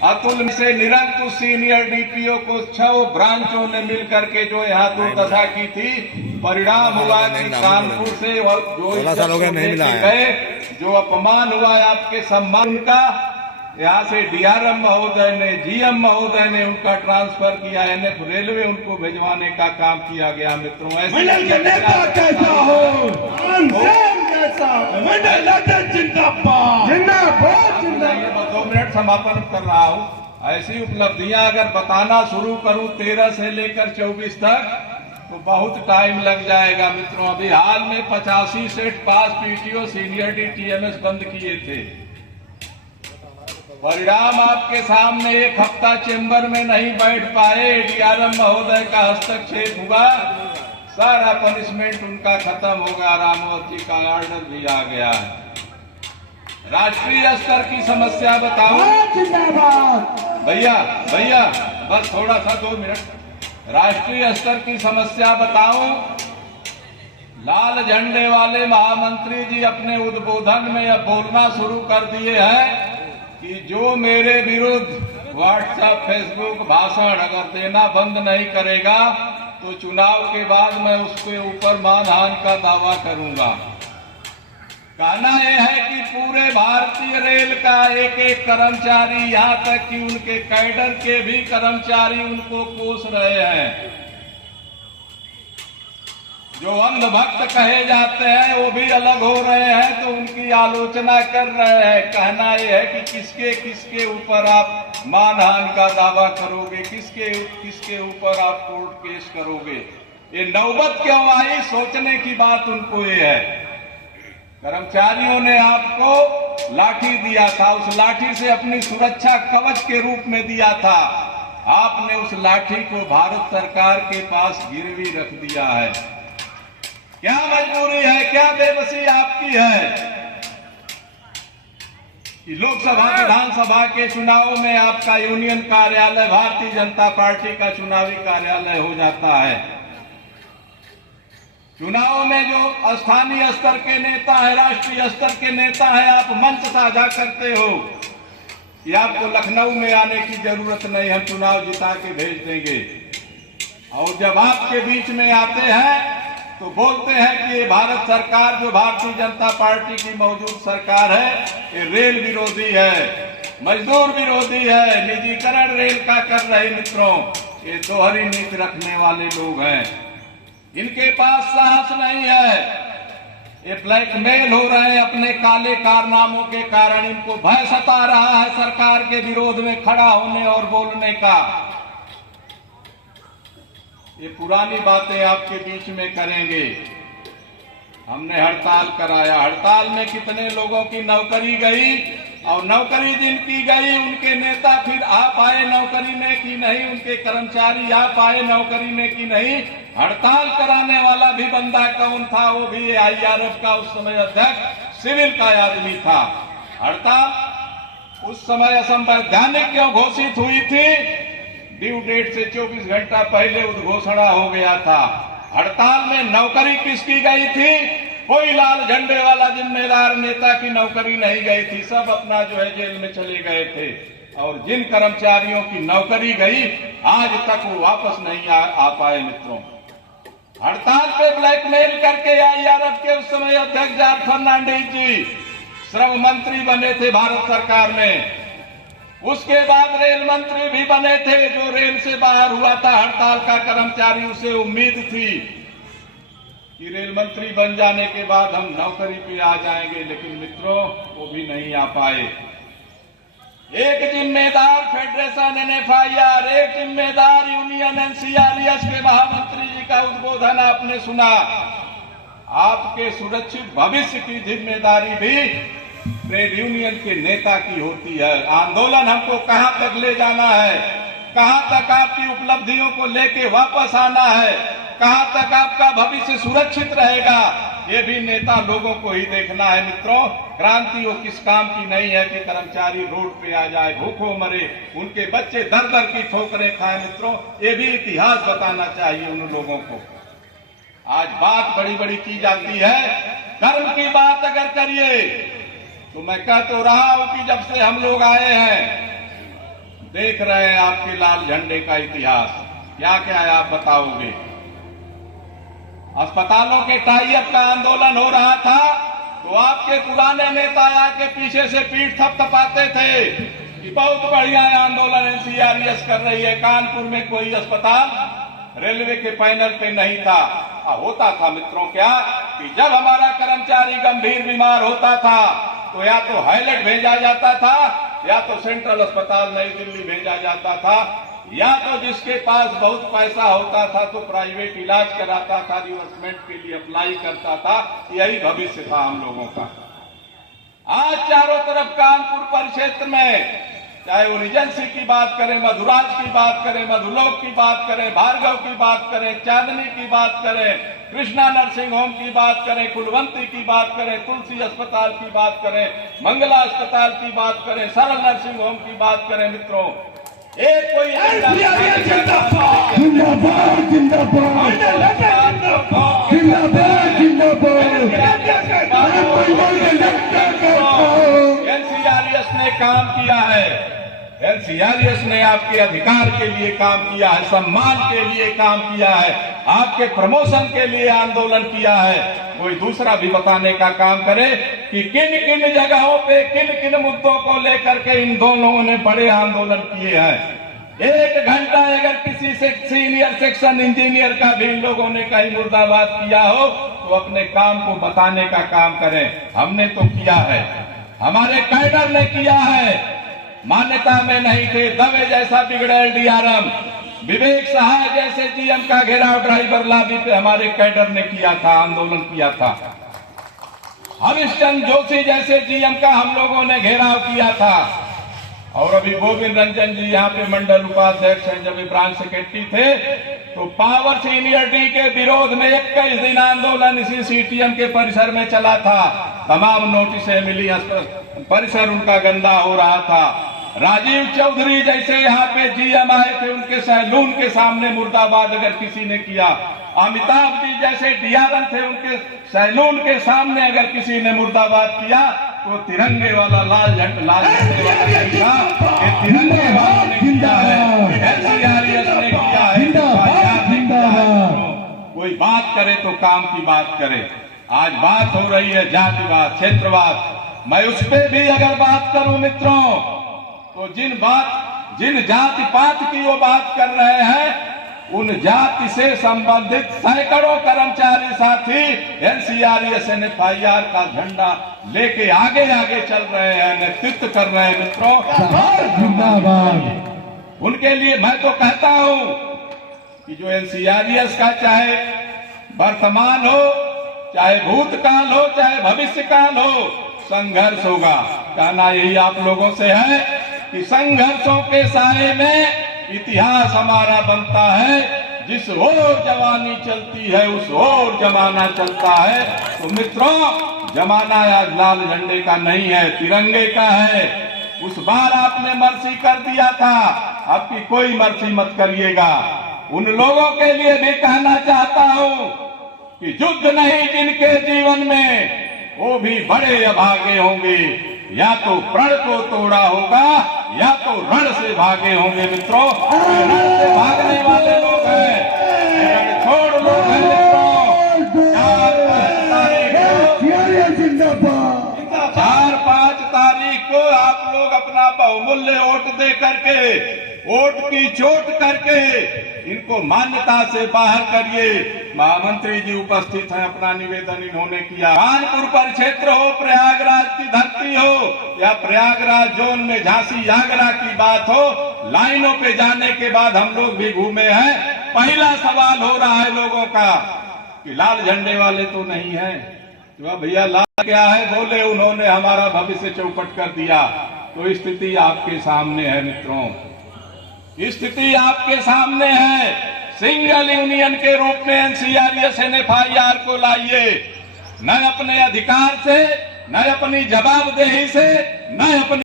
अतुल से निरंकुश senior DPO को 6 ब्रांचों ने मिल करके जो यहाँ दुर्दशा की थी, परिणाम हुआ कि कानपुर से जो गए, जो अपमान हुआ आपके सम्मान का, यहाँ से डीआरएम महोदय ने, जीएम महोदय ने उनका ट्रांसफर किया, एनएफ रेलवे उनको भिजवाने का काम किया गया। मित्रों, ऐसे कैसा हो, जिंदाबाद जिंदाबाद। 2 मिनट समापन कर रहा हूँ। ऐसी उपलब्धियां अगर बताना शुरू करूं 13 से लेकर 24 तक तो बहुत टाइम लग जाएगा। मित्रों, अभी हाल में 85 सेट पास पीटीओ सीनियर टीएमएस बंद किए थे। परिणाम आपके सामने, 1 हफ्ता चेंबर में नहीं बैठ पाए, डीआरएम महोदय का हस्तक्षेप हुआ, सारा पनिशमेंट उनका खत्म होगा, रामवत जी का ऑर्डर भी आ गया है। राष्ट्रीय स्तर की समस्या बताओ भैया, बस थोड़ा सा 2 मिनट। राष्ट्रीय स्तर की समस्या बताऊं, लाल झंडे वाले महामंत्री जी अपने उद्बोधन में अब बोलना शुरू कर दिए हैं कि जो मेरे विरुद्ध व्हाट्सएप फेसबुक भाषण अगर देना बंद नहीं करेगा तो चुनाव के बाद मैं उसके ऊपर मानहानि का दावा करूंगा। कहना यह है कि पूरे भारतीय रेल का एक एक कर्मचारी, यहां तक कि उनके कैडर के भी कर्मचारी उनको कोस रहे हैं। जो अंधभक्त कहे जाते हैं वो भी अलग हो रहे हैं, तो उनकी आलोचना कर रहे हैं। कहना यह है कि किसके किसके ऊपर आप मानहानि का दावा करोगे, किसके ऊपर आप कोर्ट केस करोगे। ये नौबत क्यों आई, सोचने की बात उनको ये है। कर्मचारियों ने आपको लाठी दिया था, उस लाठी से अपनी सुरक्षा कवच के रूप में दिया था। आपने उस लाठी को भारत सरकार के पास गिरवी रख दिया है। क्या मजबूरी है, क्या बेबसी आपकी है कि लोकसभा विधानसभा के चुनाव में आपका यूनियन कार्यालय भारतीय जनता पार्टी का चुनावी कार्यालय हो जाता है। चुनाव में जो स्थानीय स्तर के नेता है, राष्ट्रीय स्तर के नेता है, आप मंच साझा करते हो कि आपको लखनऊ में आने की जरूरत नहीं, हम चुनाव जिता के भेज देंगे। और जब आपके बीच में आते हैं तो बोलते हैं कि ये भारत सरकार, जो भारतीय जनता पार्टी की मौजूद सरकार है, ये रेल विरोधी है, मजदूर विरोधी है, निजीकरण रेल का कर रहे। मित्रों, ये दोहरी नीति रखने वाले लोग हैं, इनके पास साहस नहीं है, ये ब्लैकमेल हो रहे हैं अपने काले कारनामों के कारण। इनको भय सता रहा है सरकार के विरोध में खड़ा होने और बोलने का। ये पुरानी बातें आपके बीच में करेंगे। हमने हड़ताल कराया, हड़ताल में कितने लोगों की नौकरी गई, और नौकरी जिनकी गई उनके नेता फिर आ पाए नौकरी में कि नहीं, उनके कर्मचारी आ पाए नौकरी में कि नहीं। हड़ताल कराने वाला भी बंदा कौन था, वो भी आईआरएफ का उस समय अध्यक्ष सिविल का आदमी था। हड़ताल उस समय असंवैधानिक क्यों घोषित हुई थी, ड्यू डेट से 24 घंटा पहले उद्घोषणा हो गया था। हड़ताल में नौकरी किसकी गई थी, कोई लाल झंडे वाला जिम्मेदार नेता की नौकरी नहीं गई थी, सब अपना जो है जेल में चले गए थे। और जिन कर्मचारियों की नौकरी गई आज तक वो वापस नहीं आ पाए। मित्रों, हड़ताल पे ब्लैकमेल करके आईआरएफ के उस समय अध्यक्ष जॉर्ज फर्नांडिस जी श्रम मंत्री बने थे भारत सरकार में। उसके बाद रेल मंत्री भी बने थे, जो रेल से बाहर हुआ था हड़ताल का कर्मचारी, उसे उम्मीद थी कि रेल मंत्री बन जाने के बाद हम नौकरी पे आ जाएंगे, लेकिन मित्रों वो भी नहीं आ पाए। एक जिम्मेदार फेडरेशन एनएफआईआर, एक जिम्मेदार यूनियन एनसीआरएस के महामंत्री जी का उद्बोधन आपने सुना। आपके सुरक्षित भविष्य की जिम्मेदारी भी ट्रेड यूनियन के नेता की होती है। आंदोलन हमको कहां तक ले जाना है, कहां तक आपकी उपलब्धियों को लेके वापस आना है, कहां तक आपका भविष्य सुरक्षित रहेगा, ये भी नेता लोगों को ही देखना है। मित्रों, क्रांति वो किस काम की नहीं है कि कर्मचारी रोड पे आ जाए, भूखों मरे, उनके बच्चे दर दर की ठोकरें खाएं। मित्रों, ये भी इतिहास बताना चाहिए उन लोगों को। आज बात बड़ी बड़ी की जाती है, कर्म की बात अगर करिए तो मैं कह तो रहा हूं कि जब से हम लोग आए हैं देख रहे हैं आपके लाल झंडे का इतिहास, क्या क्या है आप बताओगे। अस्पतालों के टाई अप का आंदोलन हो रहा था तो आपके पुराने नेता आके पीछे से पीठ थपथपाते थे कि बहुत बढ़िया आंदोलन एनसीआरएस कर रही है। कानपुर में कोई अस्पताल रेलवे के पैनल पे नहीं था। होता था मित्रों क्या कि जब हमारा कर्मचारी गंभीर बीमार होता था तो या तो हाईलैंड भेजा जाता था या तो सेंट्रल अस्पताल नई दिल्ली भेजा जाता था, या तो जिसके पास बहुत पैसा होता था तो प्राइवेट इलाज कराता था, रिवर्समेंट के लिए अप्लाई करता था। यही भविष्य था हम लोगों का। आज चारों तरफ कानपुर परिक्षेत्र में चाहे वो रिजेंसी की बात करें, मधुराज की बात करें, मधुलोक की बात करें, भार्गव की बात करें, चांदनी की बात करें, कृष्णा नर्सिंग होम की बात करें, कुलवंती की बात करें, तुलसी अस्पताल की बात करें, मंगला अस्पताल की बात करें, सरल नर्सिंग होम की बात करें, मित्रों एक कोई जिंदाबाद जिंदाबाद जिंदाबाद। एनसीआरएस ने काम किया है, एनसीआरएस ने आपके अधिकार के लिए काम किया है, सम्मान के लिए काम किया है, आपके प्रमोशन के लिए आंदोलन किया है। कोई दूसरा भी बताने का काम करे कि किन किन जगहों पे किन किन मुद्दों को लेकर के इन दोनों ने बड़े आंदोलन किए हैं। 1 घंटा अगर किसी से सीनियर सेक्शन इंजीनियर का भी इन लोगों ने कहीं मुर्दाबाद किया हो तो अपने काम को बताने का काम करें। हमने तो किया है, हमारे कैडर ने किया है। मान्यता में नहीं थे, दवे जैसा बिगड़ेल डीआरएम, विवेक सहाय जैसे जीएम का घेराव ड्राइवर लाबी पे हमारे कैडर ने किया था, आंदोलन किया था। हरीशचंद्र जोशी जैसे जीएम का हम लोगों ने घेराव किया था। और अभी गोविंद रंजन जी यहाँ पे मंडल उपाध्यक्ष हैं, जब ब्रांच सेक्रेटरी थे तो पावर सीनियरिटी के विरोध में 21 दिन आंदोलन इसी सीटीएम के परिसर में चला था। तमाम नोटिसें मिली, परिसर उनका गंदा हो रहा था। राजीव चौधरी जैसे यहाँ पे जीएम आए थे, उनके सैलून के सामने मुर्दाबाद अगर किसी ने किया। अमिताभ जी जैसे डीआरएम थे, उनके सैलून के सामने अगर किसी ने मुर्दाबाद किया तो तिरंगे वाला लाल झंडे वाला नहीं था, ये तिरंगे वाला ने किया है, एनसीआरएस ने किया है। कोई बात करे तो काम की बात करे। आज बात हो रही है जातिवाद, क्षेत्रवाद। मैं उस पर भी अगर बात करूं मित्रों तो जिन जाति पात की वो बात कर रहे हैं उन जाति से संबंधित सैकड़ों कर्मचारी साथी एनसीआरएस एफआईआर का झंडा लेके आगे आगे चल रहे हैं, नेतृत्व कर रहे हैं मित्रों। उनके लिए मैं तो कहता हूं कि जो एनसीआरएस का चाहे वर्तमान हो, चाहे भूतकाल हो, चाहे भविष्यकाल हो, संघर्ष होगा। कहना यही आप लोगों से है कि संघर्षों के साए में इतिहास हमारा बनता है। जिस ओर जवानी चलती है उस ओर जमाना चलता है। तो मित्रों, जमाना आज लाल झंडे का नहीं है, तिरंगे का है। उस बार आपने मर्सी कर दिया था, अब की कोई मर्सी मत करिएगा। उन लोगों के लिए भी कहना चाहता हूं कि युद्ध नहीं जिनके जीवन में, वो भी बड़े अभागे होंगे। या तो प्रण को तोड़ा होगा या तो रण से भागे होंगे। मित्रों, रण से भागने वाले लोग हैं, रण छोड़ लोग हैं मित्रों। 4-5 तारीख को आप लोग अपना बहुमूल्य वोट दे करके, वोट की चोट करके इनको मान्यता से बाहर करिए। महामंत्री जी उपस्थित हैं, अपना निवेदन इन्होंने किया। कानपुर परिक्षेत्र हो, प्रयागराज की धरती हो या प्रयागराज जोन में झांसी आगरा की बात हो, लाइनों पे जाने के बाद हम लोग भी घूमे हैं। पहला सवाल हो रहा है लोगों का कि लाल झंडे वाले तो नहीं है। तो भैया लाल क्या है, बोले उन्होंने हमारा भविष्य चौपट कर दिया। तो स्थिति आपके सामने है मित्रों, स्थिति आपके सामने है। सिंगल यूनियन के रूप में एनसीआरएस एफआईआर को लाइए, न अपने अधिकार से, न अपनी जवाबदेही से, न अपनी